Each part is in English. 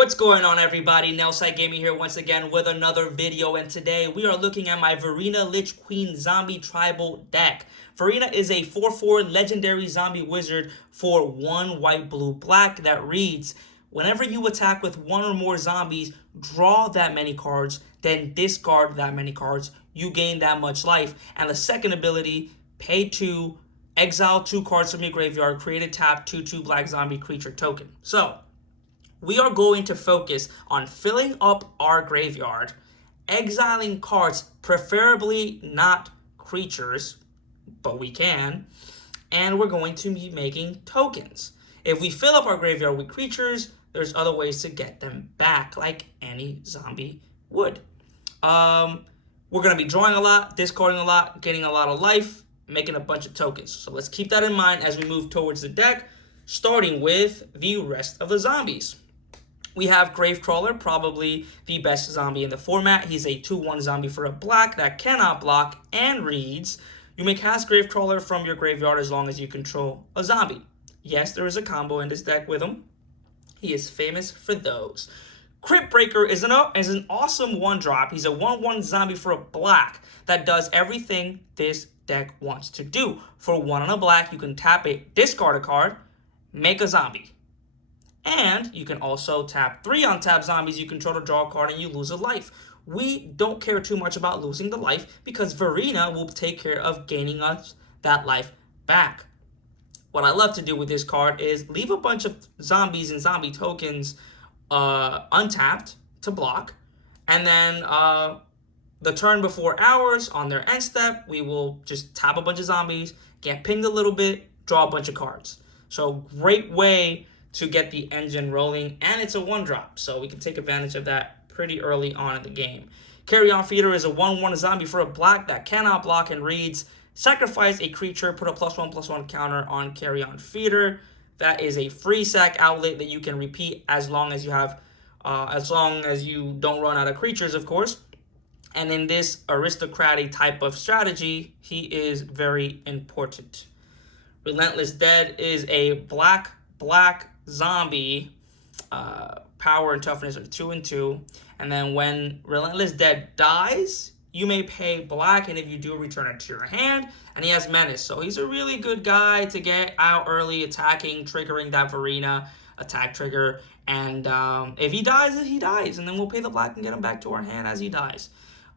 What's going on, everybody? Nelside Gaming here once again with another video, and today we are looking at my Varina Lich Queen Zombie Tribal Deck. Varina is a 4/4 legendary zombie wizard for 1 white blue black that reads, whenever you attack with 1 or more zombies, draw that many cards, then discard that many cards. You gain that much life. And the second ability, pay 2, exile 2 cards from your graveyard, create a tap 2/2 black zombie creature token. So we are going to focus on filling up our graveyard, exiling cards, preferably not creatures, but we can, and we're going to be making tokens. If we fill up our graveyard with creatures, there's other ways to get them back, like any zombie would. We're going to be drawing a lot, discarding a lot, getting a lot of life, making a bunch of tokens. So let's keep that in mind as we move towards the deck, starting with the rest of the zombies. We have Gravecrawler, probably the best zombie in the format. He's a 2/1 zombie for a black that cannot block and reads, you may cast Gravecrawler from your graveyard as long as you control a zombie. Yes, there is a combo in this deck with him. He is famous for those. Crypt Breaker is an awesome 1-drop. He's a 1/1 zombie for a black that does everything this deck wants to do. For 1 on a black, you can tap it, discard a card, make a zombie. And you can also tap 3 untapped zombies you control to draw a card and you lose a life. We don't care too much about losing the life because Varina will take care of gaining us that life back. What I love to do with this card is leave a bunch of zombies and zombie tokens untapped to block. And then the turn before ours, on their end step, we will just tap a bunch of zombies, get pinged a little bit, draw a bunch of cards. So great way to get the engine rolling, and it's a 1-drop, so we can take advantage of that pretty early on in the game. Carrion Feeder is a 1/1 zombie for a black that cannot block and reads, sacrifice a creature, put a +1/+1 counter on Carrion Feeder. That is a free sack outlet that you can repeat as long as you have, as long as you don't run out of creatures, of course. And in this aristocratic type of strategy, he is very important. Relentless Dead is a black zombie, power and toughness are 2 and 2, and then when Relentless Dead dies, you may pay black, and if you do, return it to your hand. And he has menace, so he's a really good guy to get out early, attacking, triggering that Varina attack trigger. And if he dies, and then we'll pay the black and get him back to our hand as he dies.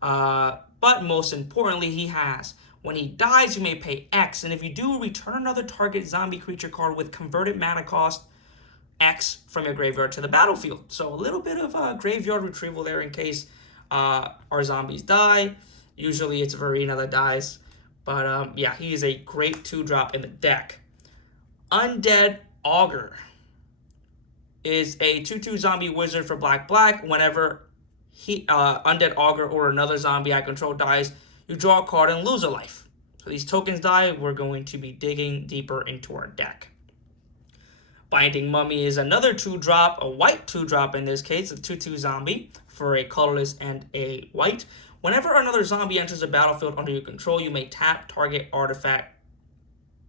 But most importantly, he has, when he dies, you may pay X, and if you do, return another target zombie creature card with converted mana cost X from your graveyard to the battlefield. So a little bit of graveyard retrieval there in case our zombies die. Usually it's Varina that dies. But yeah, he is a great 2-drop in the deck. Undead Augur is a 2/2 zombie wizard for black. Whenever Undead Augur or another zombie I control dies, you draw a card and lose a life. So these tokens die, we're going to be digging deeper into our deck. Binding Mummy is another 2-drop, a white 2-drop in this case, a 2/2 zombie for a colorless and a white. Whenever another zombie enters the battlefield under your control, you may tap target artifact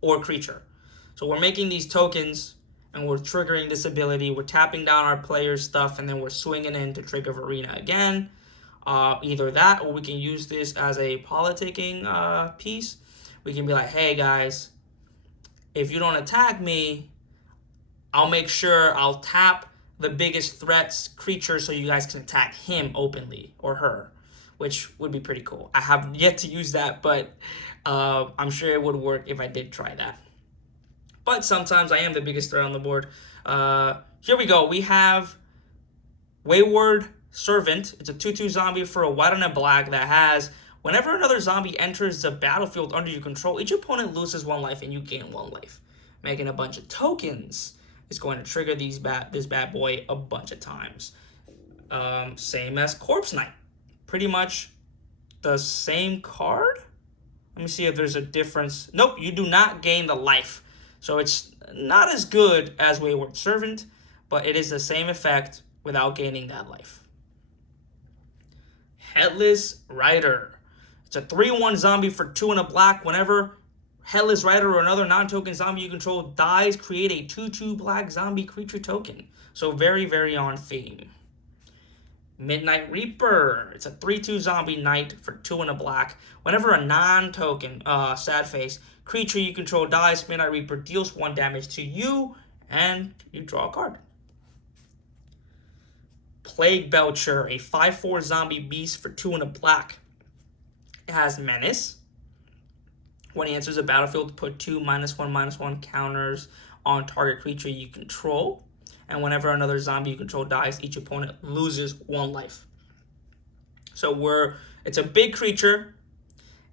or creature. So we're making these tokens and we're triggering this ability. We're tapping down our player's stuff and then we're swinging in to trigger Varina again. Either that or we can use this as a politicking piece. We can be like, hey guys, if you don't attack me, I'll make sure I'll tap the biggest threat's creature so you guys can attack him openly, or her, which would be pretty cool. I have yet to use that, but I'm sure it would work if I did try that. But sometimes I am the biggest threat on the board. Here we go. We have Wayward Servant. It's a 2/2 zombie for a white and a black that has, whenever another zombie enters the battlefield under your control, each opponent loses 1 life and you gain 1 life. Making a bunch of tokens is going to trigger this bad boy a bunch of times. Same as Corpse Knight. Pretty much the same card. Let me see if there's a difference. Nope, you do not gain the life. So it's not as good as Wayward Servant, but it is the same effect without gaining that life. Headless Rider. It's a 3/1 zombie for 2 and a black. Whenever Headless Rider or another non-token zombie you control dies, create a 2/2 black zombie creature token. So very, very on theme. Midnight Reaper. It's a 3/2 zombie knight for 2 and a black. Whenever a non-token, sad face, creature you control dies, Midnight Reaper deals 1 damage to you, and you draw a card. Plague Belcher, a 5/4 zombie beast for 2 and a black. It has Menace. When he enters the battlefield, put 2 -1/-1 counters on target creature you control. And whenever another zombie you control dies, each opponent loses 1 life. So it's a big creature.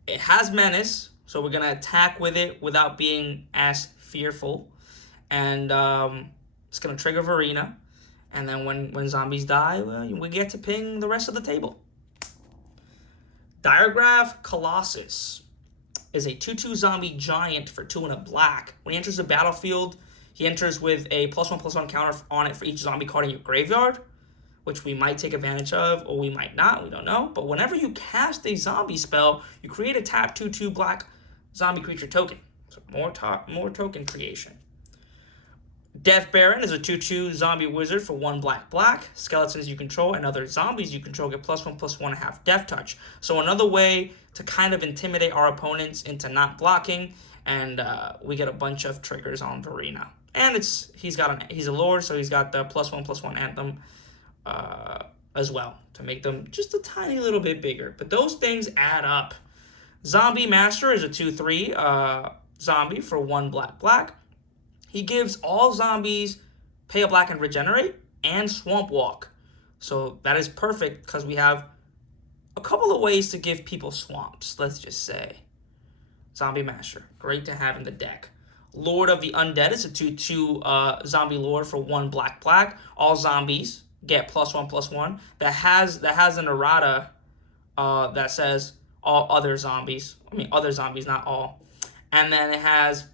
It has Menace, so we're going to attack with it without being as fearful. And it's going to trigger Varina. And then when zombies die, well, we get to ping the rest of the table. Diagraph Colossus is a 2/2 zombie giant for 2 and a black. When he enters the battlefield, he enters with a +1/+1 counter on it for each zombie card in your graveyard, which we might take advantage of, or we might not, we don't know. But whenever you cast a zombie spell, you create a tap 2/2 black zombie creature token. So more token creation. Death Baron is a 2/2 zombie wizard for 1 black. Skeletons you control and other zombies you control get +1/+1 have death touch. So another way to kind of intimidate our opponents into not blocking, and we get a bunch of triggers on Varina. And he's a lord, so he's got the +1/+1 anthem as well to make them just a tiny little bit bigger. But those things add up. Zombie Master is a 2/3 zombie for 1 black. He gives all zombies pay a black and regenerate and Swamp Walk. So that is perfect because we have a couple of ways to give people swamps, let's just say. Zombie Master, great to have in the deck. Lord of the Undead is a 2/2 zombie lord for 1 black. All zombies get +1/+1. That has an errata that says all other zombies. I mean other zombies, not all. And then it has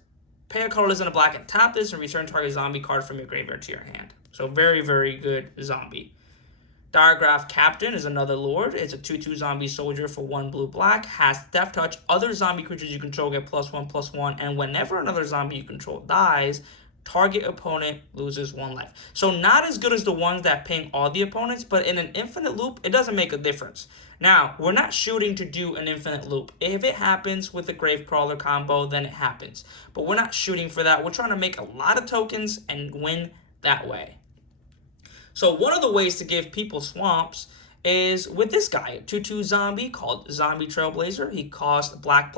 pay a colorless and a black and tap this and return target zombie card from your graveyard to your hand. So very, very good zombie. Diagraph Captain is another lord. It's a 2/2 zombie soldier for 1 black. Has Death Touch. Other zombie creatures you control get +1/+1. And whenever another zombie you control dies, target opponent loses 1 life. So not as good as the ones that ping all the opponents, but in an infinite loop, it doesn't make a difference. Now, we're not shooting to do an infinite loop. If it happens with the Gravecrawler combo, then it happens. But we're not shooting for that. We're trying to make a lot of tokens and win that way. So one of the ways to give people swamps is with this guy, a 2/2 zombie called Zombie Trailblazer. He costs black.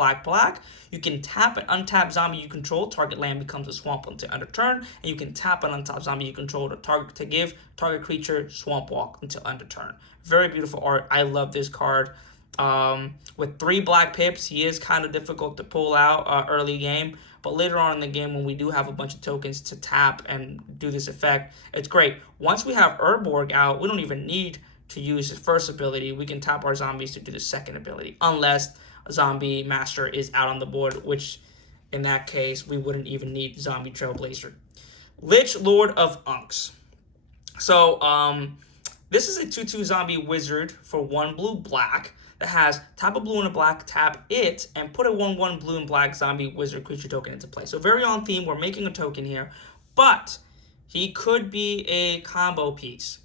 You can tap an untapped zombie you control. Target land becomes a swamp until end of turn. And you can tap an untapped zombie you control to give target creature Swamp Walk until end of turn. Very beautiful art. I love this card. With 3 black pips, he is kind of difficult to pull out early game. But later on in the game, when we do have a bunch of tokens to tap and do this effect, it's great. Once we have Urborg out, we don't even need to use his first ability. We can tap our zombies to do the second ability, unless Zombie Master is out on the board, which in that case, we wouldn't even need Zombie Trailblazer. Lich, Lord of Unks. So, this is a 2/2 zombie wizard for 1 black that has tap a blue and a black, tap it, and put a 1/1 blue and black zombie wizard creature token into play. So very on theme, we're making a token here, but he could be a combo piece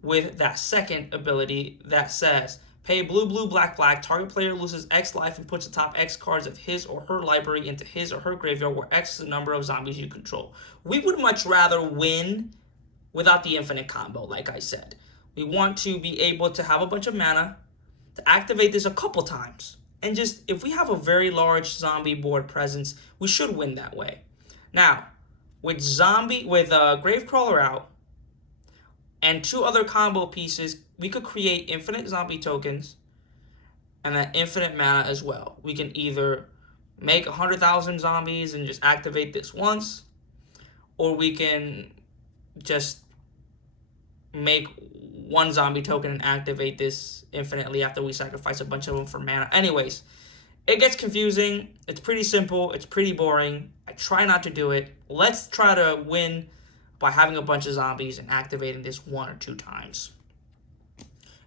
with that second ability that says, pay blue, black, target player loses X life and puts the top X cards of his or her library into his or her graveyard where X is the number of zombies you control. We would much rather win without the infinite combo, like I said. We want to be able to have a bunch of mana, to activate this a couple times. And just, if we have a very large zombie board presence, we should win that way. Now, with Gravecrawler out, and 2 other combo pieces, we could create infinite zombie tokens, and then infinite mana as well. We can either make 100,000 zombies and just activate this once, or we can just make 1 zombie token and activate this infinitely after we sacrifice a bunch of them for mana. Anyways, it gets confusing. It's pretty simple. It's pretty boring. I try not to do it. Let's try to win by having a bunch of zombies and activating this 1 or 2 times.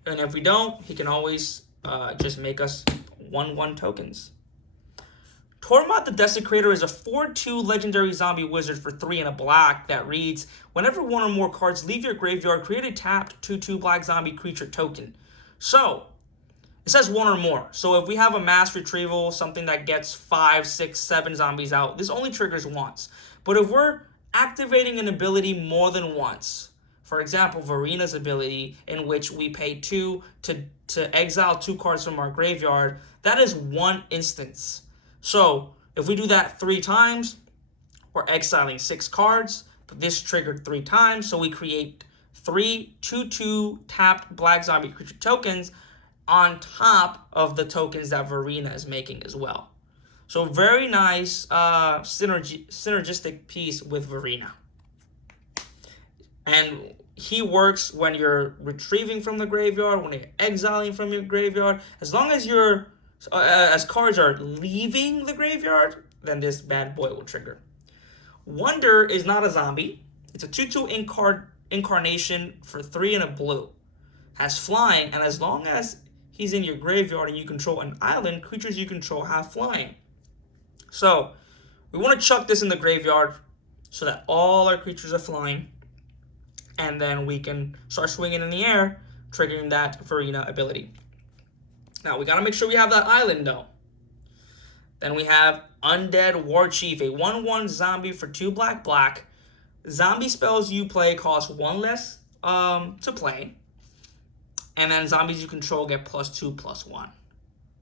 And if we don't, he can always just make us 1/1 tokens. Tormach the Desecrator is a 4/2 legendary zombie wizard for 3 and a black that reads, whenever one or more cards leave your graveyard, create a tapped 2/2 black zombie creature token. So, it says 1 or more. So if we have a mass retrieval, something that gets 5, 6, 7 zombies out, this only triggers once. But if we're activating an ability more than once, for example, Varina's ability, in which we pay 2 to exile 2 cards from our graveyard, that is 1 instance. So if we do that 3 times, we're exiling 6 cards, but this triggered 3 times, so we create 3 2/2 tapped black zombie creature tokens on top of the tokens that Varina is making as well. So very nice synergistic piece with Varina. And he works when you're retrieving from the graveyard, when you're exiling from your graveyard. As long as as cards are leaving the graveyard, then this bad boy will trigger. Wonder is not a zombie. It's a 2/2 incarnation for 3 and a blue. Has flying, and as long as he's in your graveyard and you control an island, creatures you control have flying. So we want to chuck this in the graveyard so that all our creatures are flying, and then we can start swinging in the air, triggering that Varina ability. Now we gotta make sure we have that island though. Then we have Undead War Chief, a 1/1 zombie for 2 black. Zombie spells you play cost 1 less to play. And then zombies you control get +2/+1.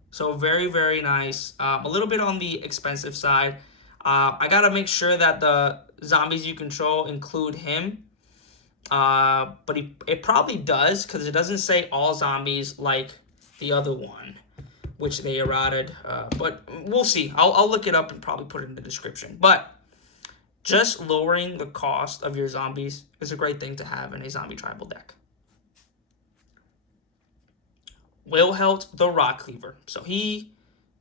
So very, very nice. A little bit on the expensive side. I gotta make sure that the zombies you control include him. But it probably does, because it doesn't say all zombies like the other one, which they errated. But we'll see. I'll look it up and probably put it in the description. But just lowering the cost of your zombies is a great thing to have in a zombie tribal deck. Wilhelt the Rockcleaver. So he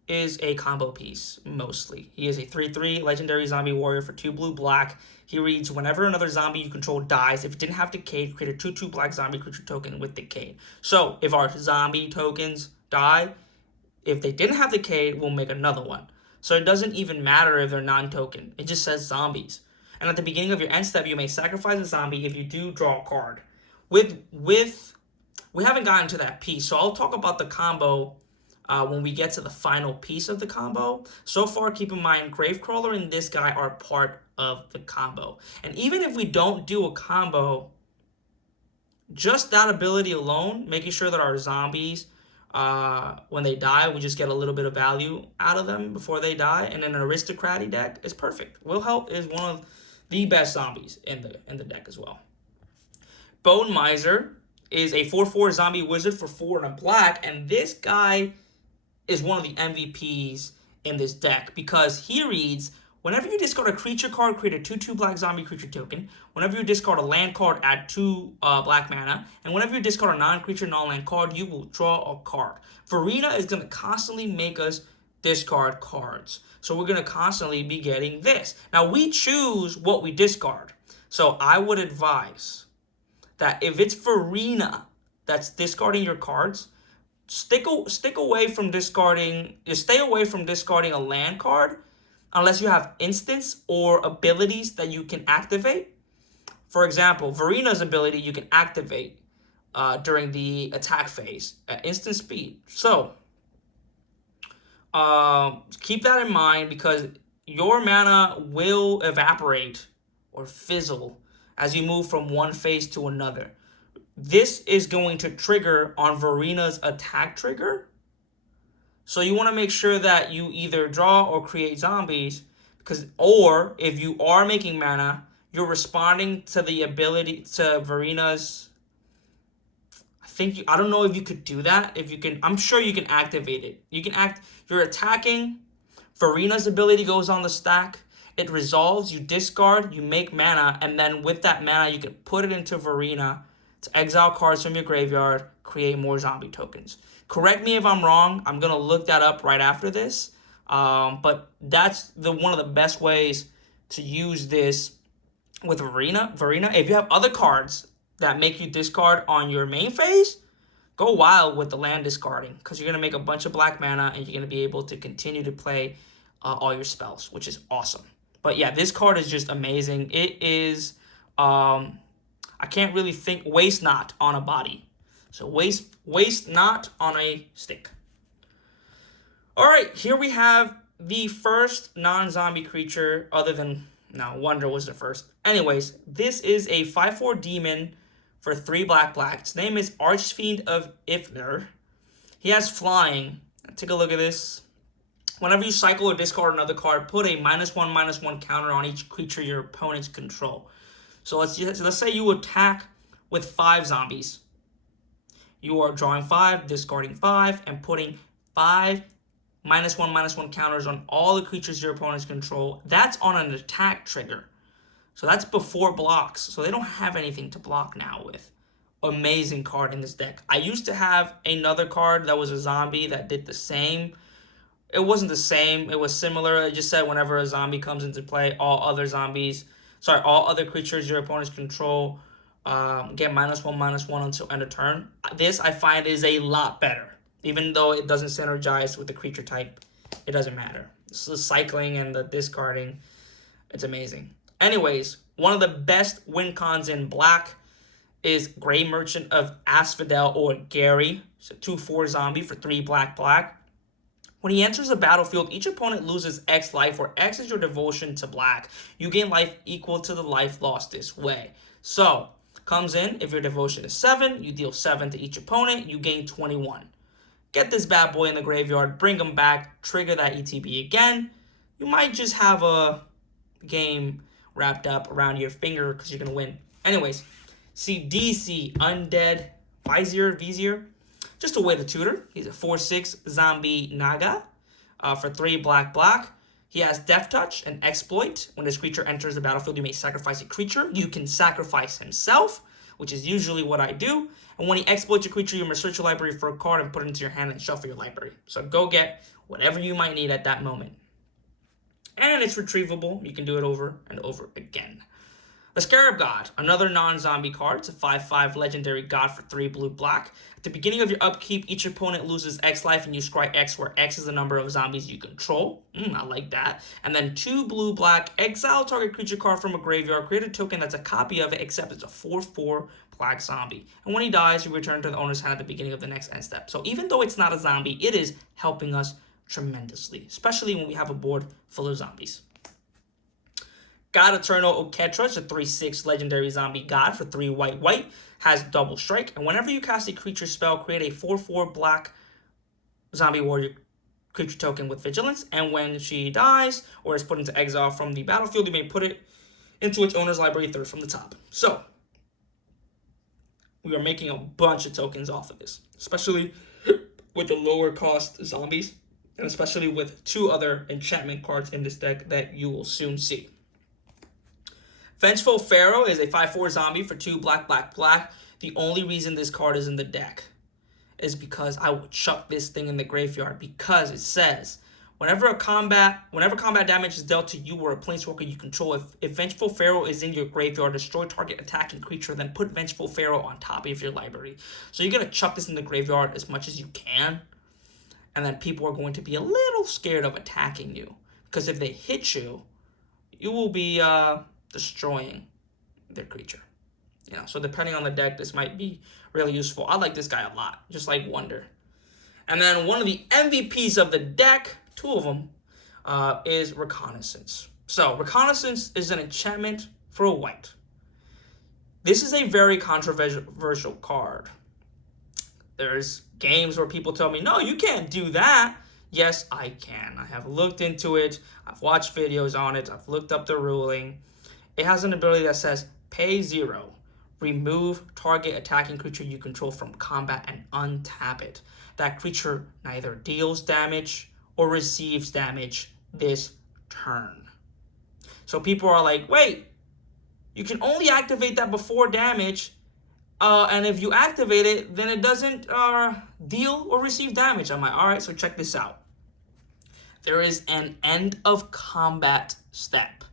is a combo piece, mostly. He is a 3/3 legendary zombie warrior for 2 blue-black. He reads, whenever another zombie you control dies, if it didn't have Decayed, create a 2/2 black zombie creature token with Decayed. So if our zombie tokens die, if they didn't have Decayed, we'll make another one. So it doesn't even matter if they're non-token. It just says zombies. And at the beginning of your end step, you may sacrifice a zombie if you do draw a card. We haven't gotten to that piece, so I'll talk about the combo when we get to the final piece of the combo. So far, keep in mind, Gravecrawler and this guy are part of the combo. And even if we don't do a combo, just that ability alone, making sure that our zombies, when they die, we just get a little bit of value out of them before they die. And in an aristocratic deck, is perfect. Wilhelt is one of the best zombies in the deck as well. Bone Miser is a 4/4 zombie wizard for 4 and a black, and this guy is one of the MVPs in this deck because he reads, whenever you discard a creature card, create a 2/2 black zombie creature token. Whenever you discard a land card, add 2 black mana. And whenever you discard a non-creature, non-land card, you will draw a card. Varina is going to constantly make us discard cards. So we're going to constantly be getting this. Now, we choose what we discard. So I would advise that if it's Varina that's discarding your cards, stay away from discarding a land card unless you have instants or abilities that you can activate. For example, Varina's ability you can activate during the attack phase at instant speed. So keep that in mind, because your mana will evaporate or fizzle as you move from one phase to another. This is going to trigger on Varina's attack trigger. So you want to make sure that you either draw or create zombies, or if you are making mana, you're responding to the ability to Varina's. I don't know if you could do that. If you can, I'm sure you can activate it. You're attacking, Varina's ability goes on the stack. It resolves, you discard, you make mana, and then with that mana, you can put it into Varina to exile cards from your graveyard, create more zombie tokens. Correct me if I'm wrong. I'm going to look that up right after this. But that's one of the best ways to use this with Varina. If you have other cards that make you discard on your main phase, go wild with the land discarding, because you're going to make a bunch of black mana and you're going to be able to continue to play all your spells, which is awesome. But yeah, this card is just amazing. It is, I can't really think, waste not on a body. So waste not on a stick. All right, here we have the first non-zombie creature other than, no, Wonder was the first. Anyways, this is a 5/4 demon for 3 black. Its name is Archfiend of Ifnir. He has flying. Take a look at this. Whenever you cycle or discard another card, put a -1/-1 counter on each creature your opponents control. So let's say you attack with 5 zombies. You are drawing 5, discarding 5, and putting 5 -1/-1 counters on all the creatures your opponents control. That's on an attack trigger. So that's before blocks. So they don't have anything to block now with. Amazing card in this deck. I used to have another card that was a zombie that did the same. It wasn't the same. It was similar. It just said whenever a zombie comes into play, all other creatures your opponents control get -1/-1 until end of turn. This I find is a lot better. Even though it doesn't synergize with the creature type, it doesn't matter. It's the cycling and the discarding. It's amazing. Anyways, one of the best win cons in black is Grey Merchant of Asphodel or Gary. It's a 2/4 zombie for 3 black. When he enters the battlefield, each opponent loses X life, where X is your devotion to black. You gain life equal to the life lost this way. So, comes in, if your devotion is 7, you deal 7 to each opponent, you gain 21. Get this bad boy in the graveyard, bring him back, trigger that ETB again. You might just have a game wrapped up around your finger because you're going to win. Anyways, see DC, Undead Vizier. Just a way to tutor. He's a 4/6 zombie Naga for 3 black. He has Death Touch and Exploit. When this creature enters the battlefield, you may sacrifice a creature. You can sacrifice himself, which is usually what I do. And when he exploits your creature, you must search your library for a card and put it into your hand and shuffle your library. So go get whatever you might need at that moment. And it's retrievable. You can do it over and over again. The Scarab God, another non-zombie card. It's a 5/5 legendary god for 3 blue-black. At the beginning of your upkeep, each opponent loses X life and you scry X, where X is the number of zombies you control. I like that. And then 2 blue-black, exile target creature card from a graveyard. Create a token that's a copy of it, except it's a 4/4 black zombie. And when he dies, you return to the owner's hand at the beginning of the next end step. So even though it's not a zombie, it is helping us tremendously, especially when we have a board full of zombies. God Eternal Oketra is a 3/6 legendary zombie god for 3 white, has double strike, and whenever you cast a creature spell, create a 4/4 black zombie warrior creature token with vigilance, and when she dies or is put into exile from the battlefield, you may put it into its owner's library third from the top. So, we are making a bunch of tokens off of this, especially with the lower cost zombies, and especially with 2 other enchantment cards in this deck that you will soon see. Vengeful Pharaoh is a 5/4 zombie for 2 black. The only reason this card is in the deck is because I would chuck this thing in the graveyard, because it says whenever combat damage is dealt to you or a planeswalker you control, if Vengeful Pharaoh is in your graveyard, destroy target attacking creature, then put Vengeful Pharaoh on top of your library. So you're gonna chuck this in the graveyard as much as you can, and then people are going to be a little scared of attacking you, because if they hit you, you will be destroying their creature. So depending on the deck, this might be really useful. I like this guy a lot, just like Wonder. And then one of the MVPs of the deck, 2 of them, is Reconnaissance. So Reconnaissance is an enchantment for a white. This is a very controversial card. There's games where people tell me, no, you can't do that. Yes, I can. I have looked into it. I've watched videos on it. I've looked up the ruling. It has an ability that says, pay 0. Remove target attacking creature you control from combat and untap it. That creature neither deals damage or receives damage this turn. So people are like, wait, you can only activate that before damage, and if you activate it, then it doesn't deal or receive damage. I'm like, all right, so check this out. There is an end of combat step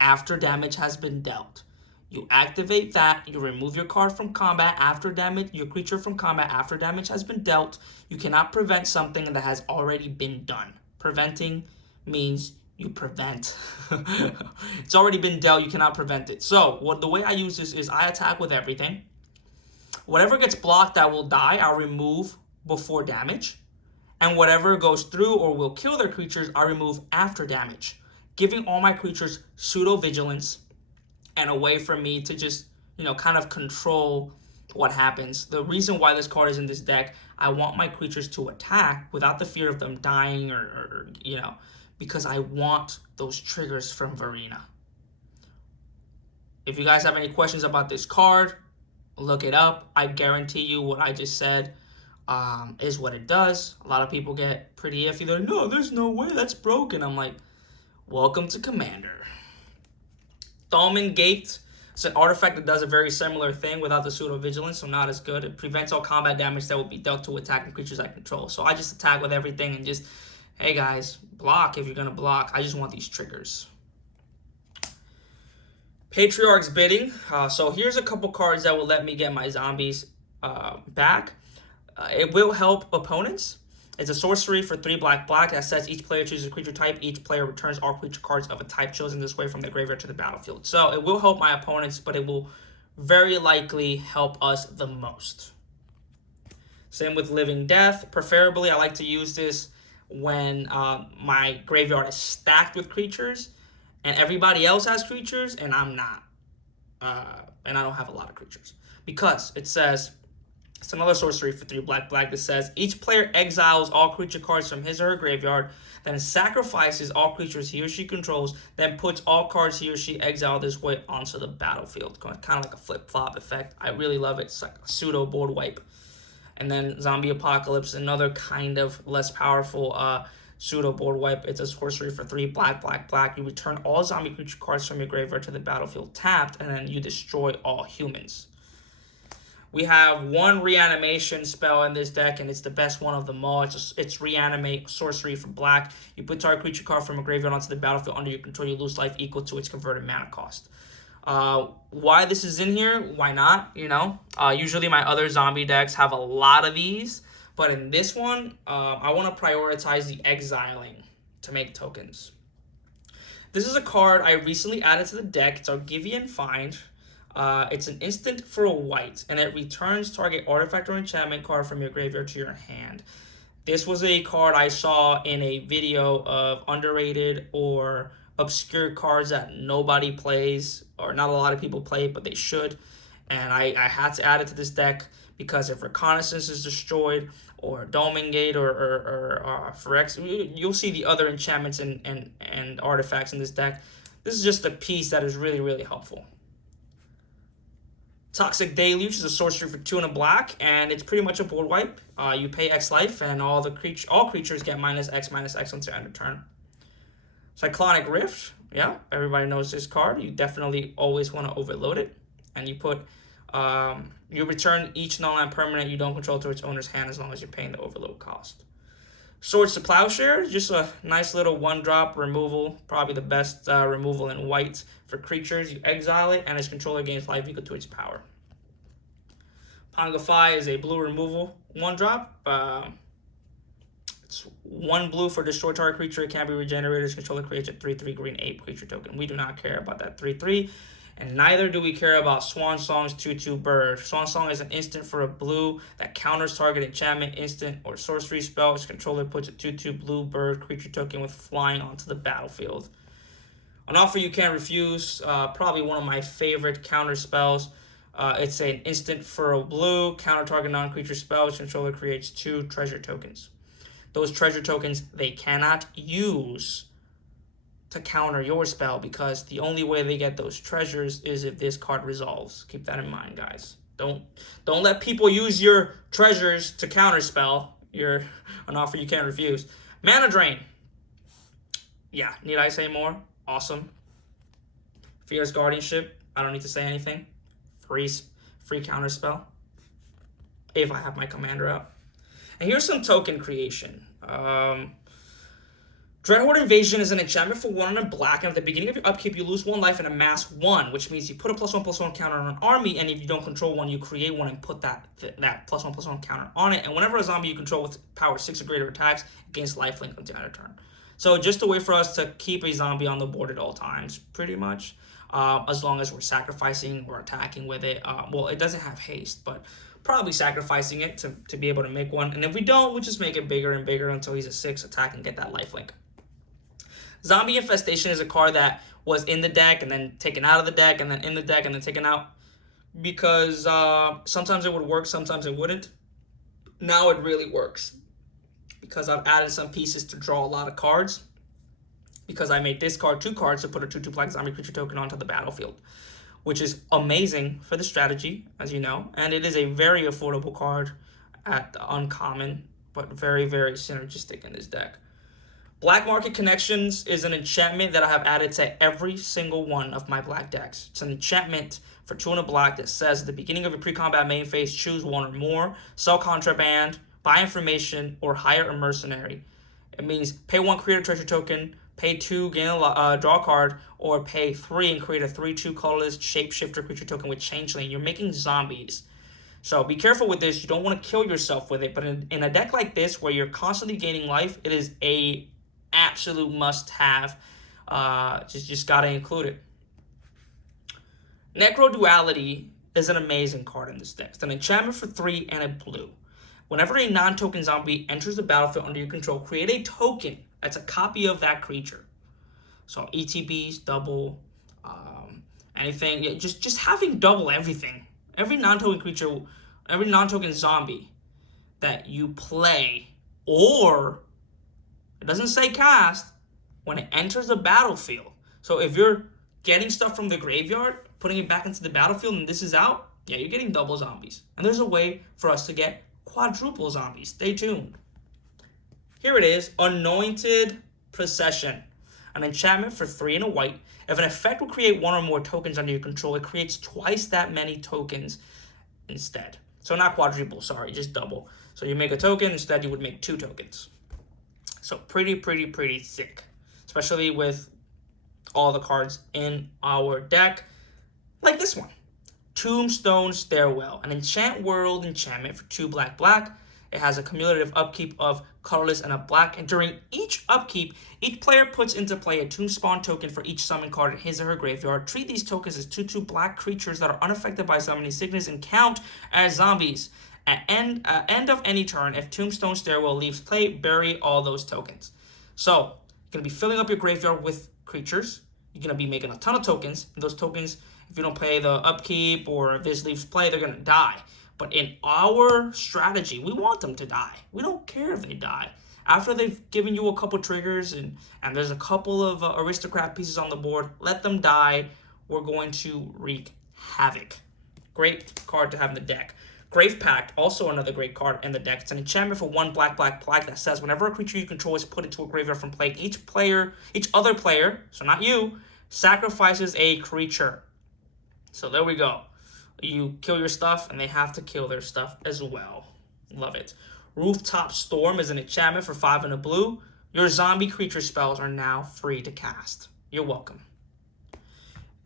after damage has been dealt. You activate that, you remove your card from combat after damage, your creature from combat after damage has been dealt. You cannot prevent something that has already been done. Preventing means you prevent. It's already been dealt, you cannot prevent it. So the way I use this is I attack with everything. Whatever gets blocked that will die, I'll remove before damage. And whatever goes through or will kill their creatures, I remove after damage, giving all my creatures pseudo-vigilance and a way for me to just, kind of control what happens. The reason why this card is in this deck, I want my creatures to attack without the fear of them dying or because I want those triggers from Varina. If you guys have any questions about this card, look it up. I guarantee you what I just said is what it does. A lot of people get pretty iffy. They're like, no, there's no way, that's broken. I'm like, welcome to Commander. Thalman Gate. It's an artifact that does a very similar thing without the pseudo-vigilance, so not as good. It prevents all combat damage that will be dealt to attacking creatures I control. So I just attack with everything and just, hey guys, block if you're going to block. I just want these triggers. Patriarch's Bidding. So here's a couple cards that will let me get my zombies back. It will help opponents. It's a sorcery for 3 black that says each player chooses a creature type. Each player returns all creature cards of a type chosen this way from the graveyard to the battlefield. So it will help my opponents, but it will very likely help us the most. Same with Living Death. Preferably, I like to use this when my graveyard is stacked with creatures and everybody else has creatures and I'm not. And I don't have a lot of creatures. Because it says, it's another sorcery for 3 black that says each player exiles all creature cards from his or her graveyard, then sacrifices all creatures he or she controls, then puts all cards he or she exiled this way onto the battlefield. Kind of like a flip-flop effect. I really love it. It's like a pseudo board wipe. And then Zombie Apocalypse, another kind of less powerful pseudo board wipe. It's a sorcery for 3 black. You return all zombie creature cards from your graveyard to the battlefield tapped, and then you destroy all humans. We have one reanimation spell in this deck, and it's the best one of them all. It's Reanimate Sorcery for black. You put target creature card from a graveyard onto the battlefield under your control. You lose life equal to its converted mana cost. Why this is in here? Why not? Usually my other zombie decks have a lot of these, but in this one, I want to prioritize the exiling to make tokens. This is a card I recently added to the deck. It's Argivian Find. It's an instant for a white, and it returns target artifact or enchantment card from your graveyard to your hand. This was a card I saw in a video of underrated or obscure cards that nobody plays, or not a lot of people play, but they should. And I had to add it to this deck because if Reconnaissance is destroyed, or Domingate, or Ferexian, you'll see the other enchantments and artifacts in this deck. This is just a piece that is really, really helpful. Toxic Deluge is a sorcery for 2 and a black, and it's pretty much a board wipe. You pay X life, and all creatures get -X until end of turn. Cyclonic Rift, yeah, everybody knows this card. You definitely always want to overload it, and you put you return each non-land permanent you don't control to its owner's hand as long as you're paying the overload cost. Swords to Plowshare, just a nice little 1-drop removal, probably the best removal in white for creatures. You exile it, and its controller gains life equal to its power. Pongify is a blue removal, 1-drop. It's 1 blue for destroy target creature. It can be regenerated. Its controller creates a 3/3 green ape creature token. We do not care about that 3/3. And neither do we care about Swan Song's 2/2 bird. Swan Song is an instant for a blue that counters target enchantment, instant, or sorcery spell. Its controller puts a 2/2 blue bird creature token with flying onto the battlefield. An offer you can't refuse. Probably one of my favorite counter spells. It's an instant for a blue, counter target non-creature spell. Its controller creates 2 treasure tokens. Those treasure tokens they cannot use to counter your spell, because the only way they get those treasures is if this card resolves. Keep that in mind, guys. Don't let people use your treasures to counter spell. You're an offer you can't refuse. Mana Drain. Yeah, need I say more? Awesome. Fierce Guardianship. I don't need to say anything. Free counter spell. If I have my commander out. And here's some token creation. Dreadlord Invasion is an enchantment for 1 and a black, and at the beginning of your upkeep, you lose 1 life and amass 1, which means you put a +1/+1 counter on an army, and if you don't control 1, you create 1 and put that +1/+1 counter on it. And whenever a zombie you control with power 6 or greater attacks, it gains lifelink until end of turn. So just a way for us to keep a zombie on the board at all times, pretty much. As long as we're sacrificing or attacking with it. Well, it doesn't have haste, but probably sacrificing it to be able to make one. And if we don't, we'll just make it bigger and bigger until he's a 6 attack and get that lifelink. Zombie Infestation is a card that was in the deck and then taken out of the deck and then in the deck and then taken out. Because sometimes it would work, sometimes it wouldn't. Now it really works. Because I've added some pieces to draw a lot of cards. Because I made this card 2 cards to put a 2/2 black zombie creature token onto the battlefield. Which is amazing for the strategy, as you know. And it is a very affordable card at the uncommon, but very, very synergistic in this deck. Black Market Connections is an enchantment that I have added to every single one of my black decks. It's an enchantment for 2 and a black that says at the beginning of your pre-combat main phase, choose 1 or more, sell contraband, buy information, or hire a mercenary. It means pay 1, create a treasure token, pay 2, gain a draw a card, or pay 3 and create a 3/2 colorless shapeshifter creature token with changeling. You're making zombies. So be careful with this. You don't want to kill yourself with it. But in a deck like this, where you're constantly gaining life, it is a absolute must-have. Just gotta include it. Necro Duality is an amazing card in this deck. It's an enchantment for 3 and a blue. Whenever a non-token zombie enters the battlefield under your control, create a token that's a copy of that creature. So ETBs, double, anything. Yeah, just having double everything. Every non-token creature, every non-token zombie that you play, or it doesn't say cast, when it enters the battlefield. So if you're getting stuff from the graveyard, putting it back into the battlefield, and this is out, yeah, you're getting double zombies. And there's a way for us to get quadruple zombies. Stay tuned. Here it is, Anointed Procession. An enchantment for 3 and a white. If an effect will create 1 or more tokens under your control, it creates twice that many tokens instead. So not quadruple, sorry, just double. So you make a token, instead you would make 2 tokens. So pretty sick. Especially with all the cards in our deck. Like this one. Tombstone Stairwell. An enchant world enchantment for 2 black. It has a cumulative upkeep of colorless and a black. And during each upkeep, each player puts into play a Tombstone token for each summon card in his or her graveyard. Treat these tokens as 2/2 black creatures that are unaffected by summoning sickness and count as zombies. At end of any turn, if Tombstone Stairwell leaves play, bury all those tokens. So, you're going to be filling up your graveyard with creatures. You're going to be making a ton of tokens. And those tokens, if you don't play the upkeep or if this leaves play, they're going to die. But in our strategy, we want them to die. We don't care if they die. After they've given you a couple triggers and there's a couple of aristocrat pieces on the board, let them die. We're going to wreak havoc. Great card to have in the deck. Grave Pact, also another great card in the deck. It's an enchantment for 1 black that says whenever a creature you control is put into a graveyard from play, each other player, so not you, sacrifices a creature. So there we go. You kill your stuff, and they have to kill their stuff as well. Love it. Rooftop Storm is an enchantment for 5 and a blue. Your zombie creature spells are now free to cast. You're welcome.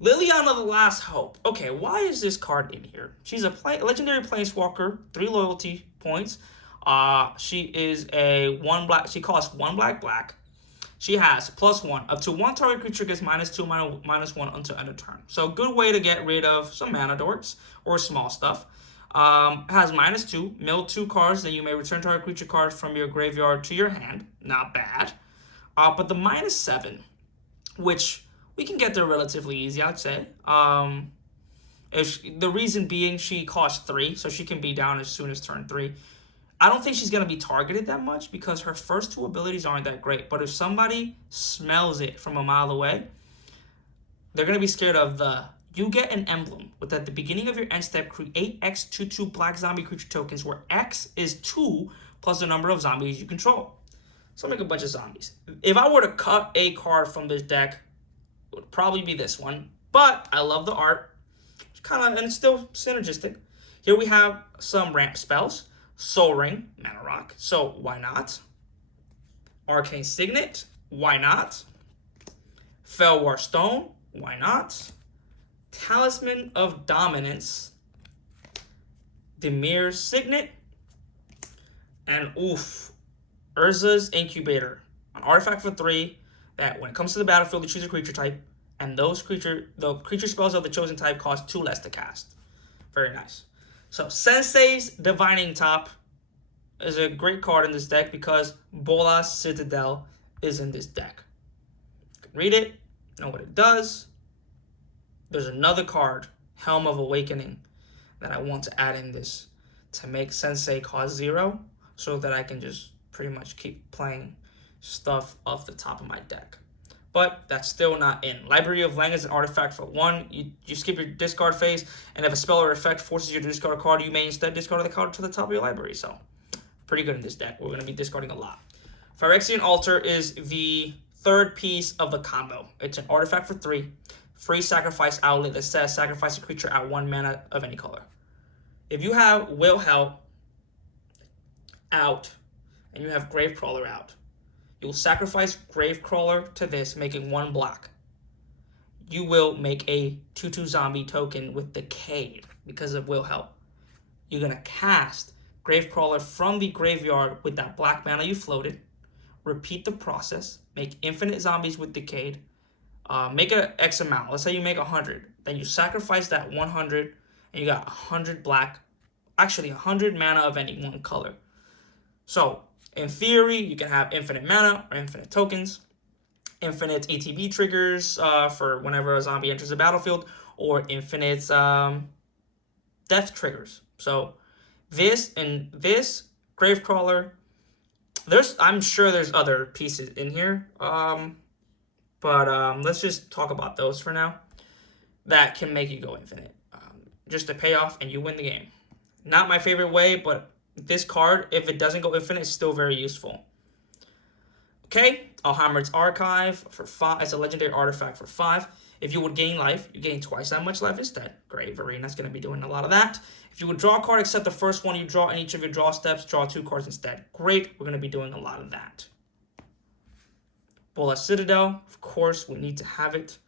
Liliana the Last Hope. Okay, why is this card in here? She's a legendary planeswalker, 3 loyalty points. She is a 1 black. She costs 1 black. She has +1. Up to 1 target creature gets -2, -1 until end of turn. So good way to get rid of some mana dorks or small stuff. Has -2. Mill 2 cards, then you may return target creature card from your graveyard to your hand. Not bad. But the -7, which we can get there relatively easy, I'd say. The reason being she costs 3, so she can be down as soon as turn 3. I don't think she's going to be targeted that much because her first 2 abilities aren't that great. But if somebody smells it from a mile away, they're going to be scared of you get an emblem with at the beginning of your end step, create X 2/2 black zombie creature tokens where X is 2 plus the number of zombies you control. So make a bunch of zombies. If I were to cut a card from this deck, it would probably be this one. But I love the art. And it's still synergistic. Here we have some ramp spells. Soul Ring, Mana Rock, so why not? Arcane Signet, why not? Felwar Stone, why not? Talisman of Dominance, Demir's Signet, and Urza's Incubator. An artifact for 3 that when it comes to the battlefield, you choose a creature type, and the creature spells of the chosen type cost 2 less to cast. Very nice. So Sensei's Divining Top is a great card in this deck because Bolas Citadel is in this deck. You can read it, know what it does. There's another card, Helm of Awakening, that I want to add in this to make Sensei cost 0 so that I can just pretty much keep playing stuff off the top of my deck. But that's still not in. Library of Lang is an artifact for 1. You skip your discard phase, and if a spell or effect forces you to discard a card, you may instead discard the card to the top of your library. So, pretty good in this deck. We're going to be discarding a lot. Ferexian Altar is the third piece of the combo. It's an artifact for 3. Free sacrifice outlet that says sacrifice a creature at 1 mana of any color. If you have Will Help out, and you have Gravecrawler out, you'll sacrifice Gravecrawler to this, making 1 black. You will make a 2/2 zombie token with Decayed because of Will Help. You're going to cast Gravecrawler from the graveyard with that black mana you floated. Repeat the process. Make infinite zombies with Decayed. Make an X amount. Let's say you make 100. Then you sacrifice that 100, and you got 100 black. Actually, 100 mana of any one color. So, in theory, you can have infinite mana or infinite tokens, infinite ETB triggers for whenever a zombie enters the battlefield, or infinite death triggers. So this and this Gravecrawler, I'm sure there's other pieces in here, but let's just talk about those for now. That can make you go infinite, just a payoff, and you win the game. Not my favorite way, but this card, if it doesn't go infinite, is still very useful. Okay, Alheimer's Archive for 5. It's a legendary artifact for 5. If you would gain life, you gain twice that much life instead. Great, Varina's going to be doing a lot of that. If you would draw a card except the first one you draw in each of your draw steps, draw 2 cards instead. Great, we're going to be doing a lot of that. Bolas Citadel, of course, we need to have it.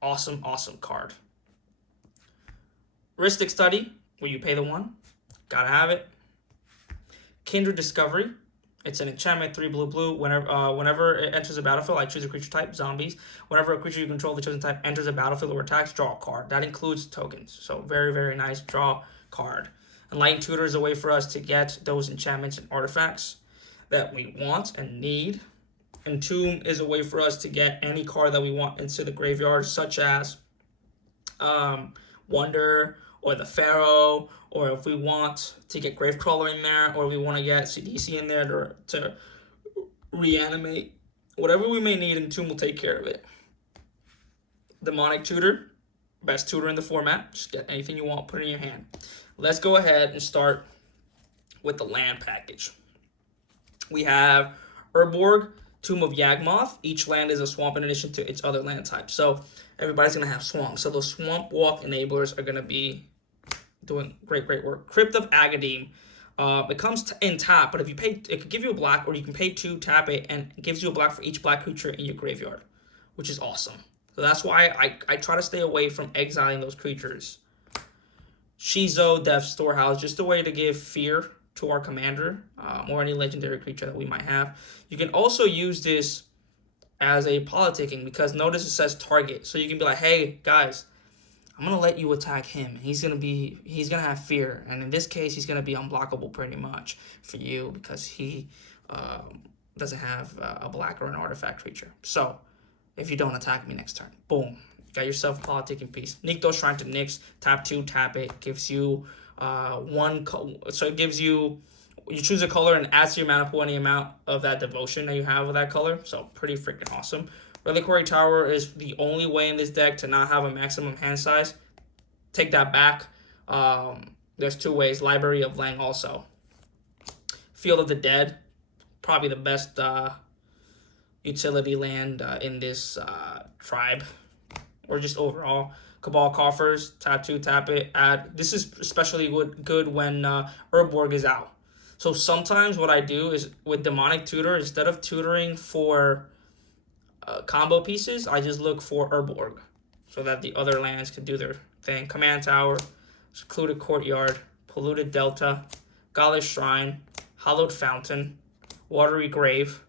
Awesome, awesome card. Heuristic Study, where you pay the 1. Gotta have it. Kindred Discovery. It's an enchantment, 3 blue. Whenever it enters a battlefield, I choose a creature type, zombies. Whenever a creature you control the chosen type enters a battlefield or attacks, draw a card. That includes tokens. So very, very nice draw card. Enlightened Tutor is a way for us to get those enchantments and artifacts that we want and need. Entomb is a way for us to get any card that we want into the graveyard, such as Wonder or the Pharaoh, or if we want to get Gravecrawler in there, or we want to get CDC in there to reanimate. Whatever we may need, Entomb will take care of it. Demonic Tutor, best tutor in the format. Just get anything you want, put it in your hand. Let's go ahead and start with the land package. We have Urborg, Tomb of Yawgmoth. Each land is a swamp in addition to its other land type. So everybody's going to have swamp. So those swamp walk enablers are going to be doing great work. Crypt of Agadim. It comes in tap, but if you pay, it could give you a black, or you can pay 2, tap it, and it gives you a black for each black creature in your graveyard, which is awesome. So that's why I try to stay away from exiling those creatures. Shizo, Death Storehouse, just a way to give fear to our commander, or any legendary creature that we might have. You can also use this as a politicking, because notice it says target. So you can be like, hey, guys, I'm going to let you attack him. He's going to have fear. And in this case, he's going to be unblockable pretty much for you, because he doesn't have a black or an artifact creature. So if you don't attack me next turn, boom, got yourself a politicking piece. Nikto Shrine to Nyx, tap 2, tap it, gives you so it gives you choose a color and adds to your mana pool any amount of that devotion that you have with that color. So pretty freaking awesome. Reliquary Tower is the only way in this deck to not have a maximum hand size. Take that back. There's 2 ways. Library of Lang also. Field of the Dead, probably the best utility land in this tribe, or just overall. Cabal Coffers, tap 2, tap it, add. This is especially good when Urborg is out. So sometimes what I do is with Demonic Tutor, instead of tutoring for combo pieces, I just look for Urborg so that the other lands can do their thing. Command Tower, Secluded Courtyard, Polluted Delta, Godless Shrine, Hallowed Fountain, Watery Grave,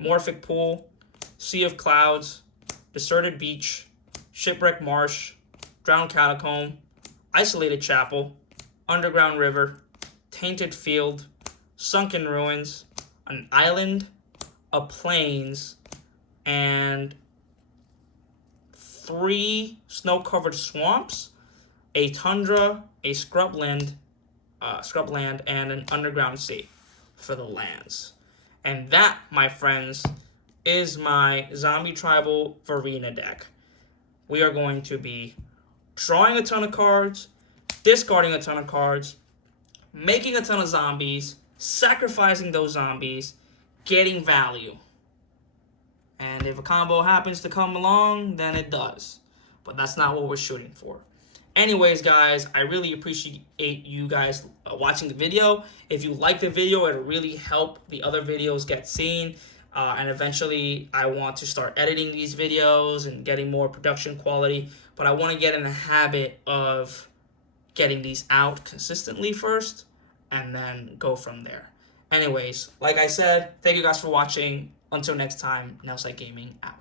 Morphic Pool, Sea of Clouds, Deserted Beach, Shipwreck Marsh, Drowned Catacomb, Isolated Chapel, Underground River, Tainted Field, Sunken Ruins, an Island, a Plains, and 3 snow-covered swamps, a tundra, a scrubland, and an underground sea for the lands. And that, my friends, is my Zombie Tribal Varina deck. We are going to be drawing a ton of cards, discarding a ton of cards, making a ton of zombies, sacrificing those zombies, getting value. And if a combo happens to come along, then it does. But that's not what we're shooting for. Anyways, guys, I really appreciate you guys watching the video. If you like the video, it'll really help the other videos get seen. And eventually, I want to start editing these videos and getting more production quality. But I want to get in the habit of getting these out consistently first, and then go from there. Anyways, like I said, thank you guys for watching. Until next time, Nelside Gaming out.